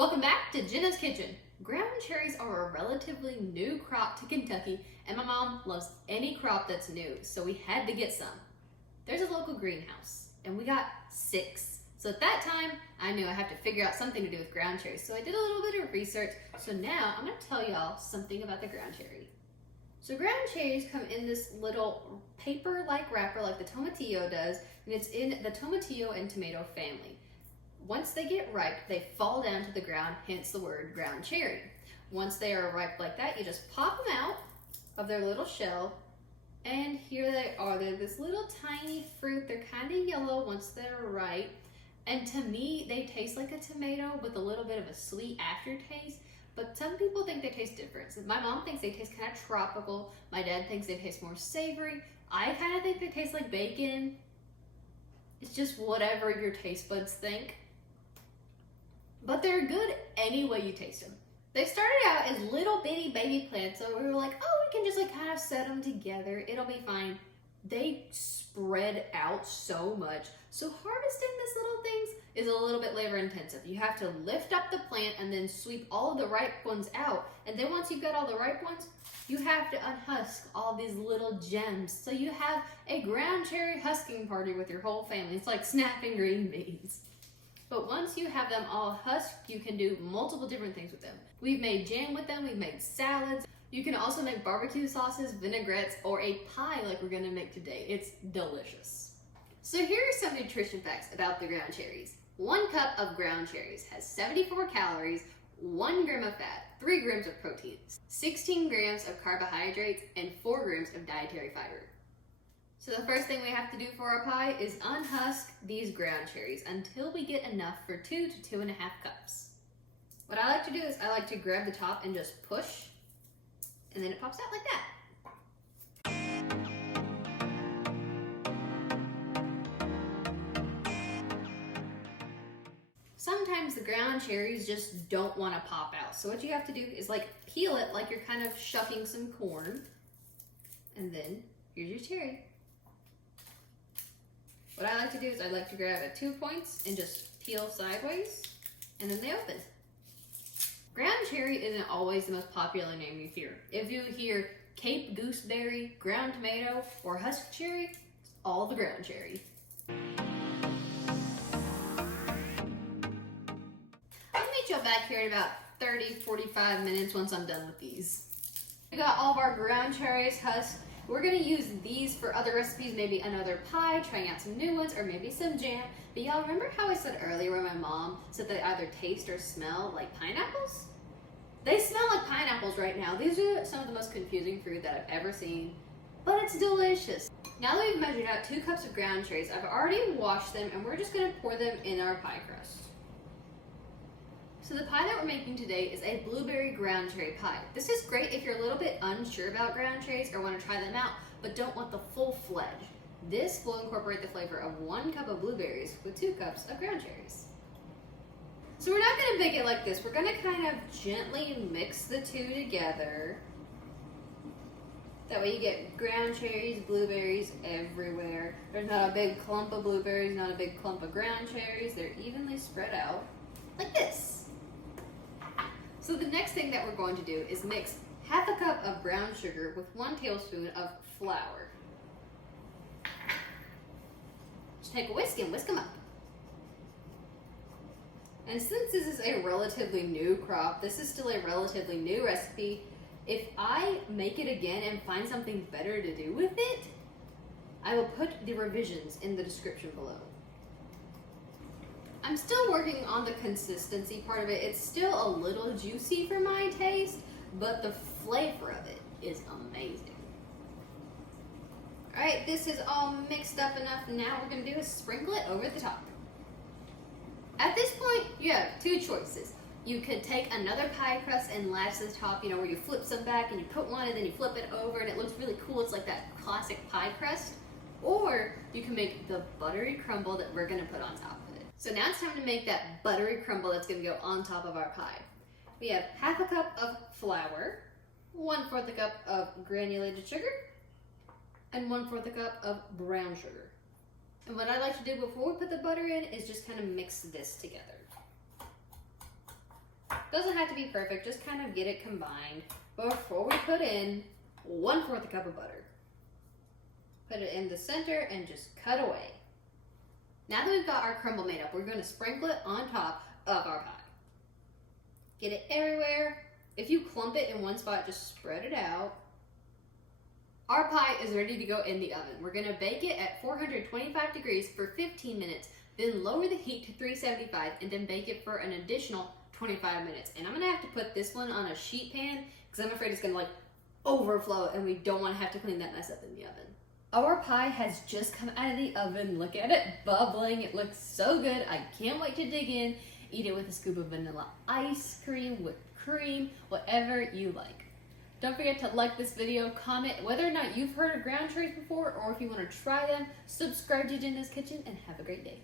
Welcome back to Jenna's Kitchen. Ground cherries are a relatively new crop to Kentucky, and my mom loves any crop that's new, so we had to get some. There's a local greenhouse, and we got 6. So at that time, I knew I had to figure out something to do with ground cherries, so I did a little bit of research. So now I'm going to tell y'all something about the ground cherry. So ground cherries come in this little paper-like wrapper like the tomatillo does, and it's in the tomatillo and tomato family. Once they get ripe, they fall down to the ground, hence the word ground cherry. Once they are ripe like that, you just pop them out of their little shell, and here they are. They're this little tiny fruit. They're kind of yellow once they're ripe, and to me, they taste like a tomato with a little bit of a sweet aftertaste, but some people think they taste different. So my mom thinks they taste kind of tropical. My dad thinks they taste more savory. I kind of think they taste like bacon. It's just whatever your taste buds think. But they're good any way you taste them. They started out as little bitty baby plants, so we were like, oh, we can just like kind of set them together. It'll be fine. They spread out so much. So harvesting these little things is a little bit labor intensive. You have to lift up the plant and then sweep all of the ripe ones out. And then once you've got all the ripe ones, you have to unhusk all these little gems. So you have a ground cherry husking party with your whole family. It's like snapping green beans. But once you have them all husked, you can do multiple different things with them. We've made jam with them, we've made salads. You can also make barbecue sauces, vinaigrettes, or a pie like we're gonna make today. It's delicious. So here are some nutrition facts about the ground cherries. 1 cup of ground cherries has 74 calories, 1 gram of fat, 3 grams of protein, 16 grams of carbohydrates, and 4 grams of dietary fiber. So the first thing we have to do for our pie is unhusk these ground cherries until we get enough for 2 to 2.5 cups. What I like to do is I like to grab the top and just push, and then it pops out like that. Sometimes the ground cherries just don't want to pop out. So what you have to do is like peel it like you're kind of shucking some corn, and then here's your cherry. What I like to do is I like to grab at 2 points and just peel sideways, and then they open. Ground cherry isn't always the most popular name you hear. If you hear Cape gooseberry, ground tomato, or husk cherry, it's all the ground cherry. I'll meet y'all back here in about 30-45 minutes once I'm done with these. We got all of our ground cherries husked. We're gonna use these for other recipes, maybe another pie, trying out some new ones, or maybe some jam. But y'all remember how I said earlier when my mom said they either taste or smell like pineapples? They smell like pineapples right now. These are some of the most confusing fruit that I've ever seen, but it's delicious. Now that we've measured out 2 cups of ground cherries, I've already washed them, and we're just gonna pour them in our pie crust. So the pie that we're making today is a blueberry ground cherry pie. This is great if you're a little bit unsure about ground cherries or want to try them out, but don't want the full fledged. This will incorporate the flavor of 1 cup of blueberries with 2 cups of ground cherries. So we're not going to bake it like this. We're going to kind of gently mix the two together. That way you get ground cherries, blueberries everywhere. There's not a big clump of blueberries, not a big clump of ground cherries. They're evenly spread out like this. So the next thing that we're going to do is mix half a cup of brown sugar with 1 tablespoon of flour. Just take a whisk and whisk them up. And since this is a relatively new crop, this is still a relatively new recipe, if I make it again and find something better to do with it, I will put the revisions in the description below. I'm still working on the consistency part of it. It's still a little juicy for my taste, but the flavor of it is amazing. All right, this is all mixed up enough. Now what we're gonna do is sprinkle it over the top. At this point, you have 2 choices. You could take another pie crust and latch to the top, where you flip some back and you put one and then you flip it over and it looks really cool. It's like that classic pie crust. Or you can make the buttery crumble that we're gonna put on top. So now it's time to make that buttery crumble that's gonna go on top of our pie. We have half a cup of flour, 1/4 a cup of granulated sugar, and 1/4 a cup of brown sugar. And what I like to do before we put the butter in is just kind of mix this together. Doesn't have to be perfect, just kind of get it combined before we put in 1/4 cup of butter. Put it in the center and just cut away. Now that we've got our crumble made up, we're going to sprinkle it on top of our pie. Get it everywhere. If you clump it in one spot, just spread it out. Our pie is ready to go in the oven. We're going to bake it at 425 degrees for 15 minutes, then lower the heat to 375 and then bake it for an additional 25 minutes. And I'm going to have to put this one on a sheet pan because I'm afraid it's going to overflow and we don't want to have to clean that mess up in the oven. Our pie has just come out of the oven. Look at it bubbling. It looks so good. I can't wait to dig in. Eat it with a scoop of vanilla ice cream, with cream, whatever you like. Don't forget to like this video, comment whether or not you've heard of ground cherries before or if you want to try them. Subscribe to Jenna's Kitchen and have a great day.